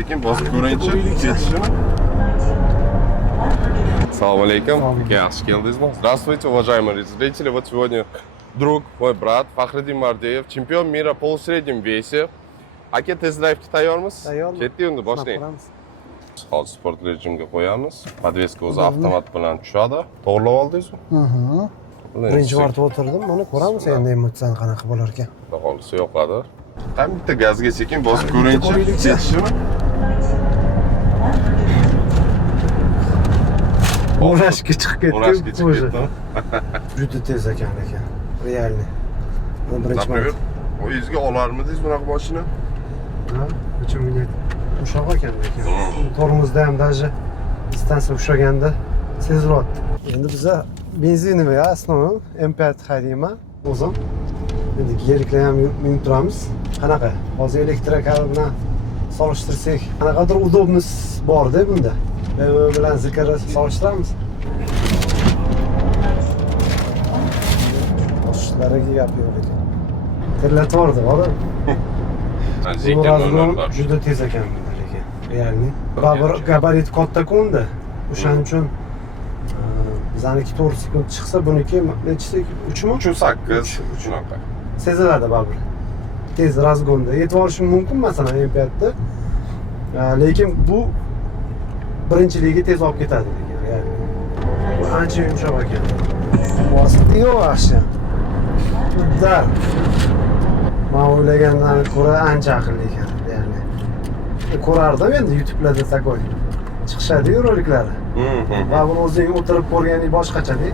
sekin bosib ko'ring-chi, ketishini. Assalomu alaykum. Yaxshi keldingizmi? Здравствуйте, уважаемые зрители. Вот сегодня друг, мой брат Faxriddin Mardeyev, чемпион мира в полусреднем весе. Aka test-drive'ga tayyormiz? Tayyorman. Ketdik endi boshlaylik. Hozir sport rejimga qo'yamiz. Podveska o'zi avtomat bilan tushadi. To'g'rilab oldingizmi? Birinchi marta o'tirdim, mana ko'ramiz endi emotsiyani qanaqa bo'lar ekan. Xudo xolisa yoqadi. Qani bitta gazga sekin bosib ko'ring-chi, ketishini. O'rashga chiqib O'rashga ketdi. chiqib ketdi. Juda tez ekan. Realniy. Birinchi Например, marta. o'zingizga olarmidingiz bunaqa mashina? Ha, nechun minut? Ushoq ekan lekin. Tormozda ham даже distansiya ushlaganda sezilyapti. Endi biza benzinmi ya, основном M5 haydayman o'zim. Endi geliklar ham minib turamiz. Qanaqa? Hozir elektrokar bilan solishtirsak, qanaqadir udobность bor-da bunda. BMW bilan zikr solishtiramiz. Boshlariga gap yo'q ekan. Terlatvordi, odam. Juda tez ekan bunda lekin. Realniy. Baribir gabarit katta-ku unda. O'shaning uchun bizaniki 4 sekund chiqsa, buniki necha sekund? 3mi? 3.8 shunaqa. Seziladi baribir. Tez razgonda yetib olishim mumkin masalan M5da. Lekin bu birinchiligiga tez olib ketadi lekin. Ya'ni bu ancha yumshoq ekan. Vosita yaxshi. Uddar. Men o'ylagandan ko'ra ancha aqlli ekan, ya'ni. Ko'rardim endi YouTube'larda takoy. Chiqishadi-ku roliklari. Va buni o'zing o'tirib ko'rganing boshqacha-da.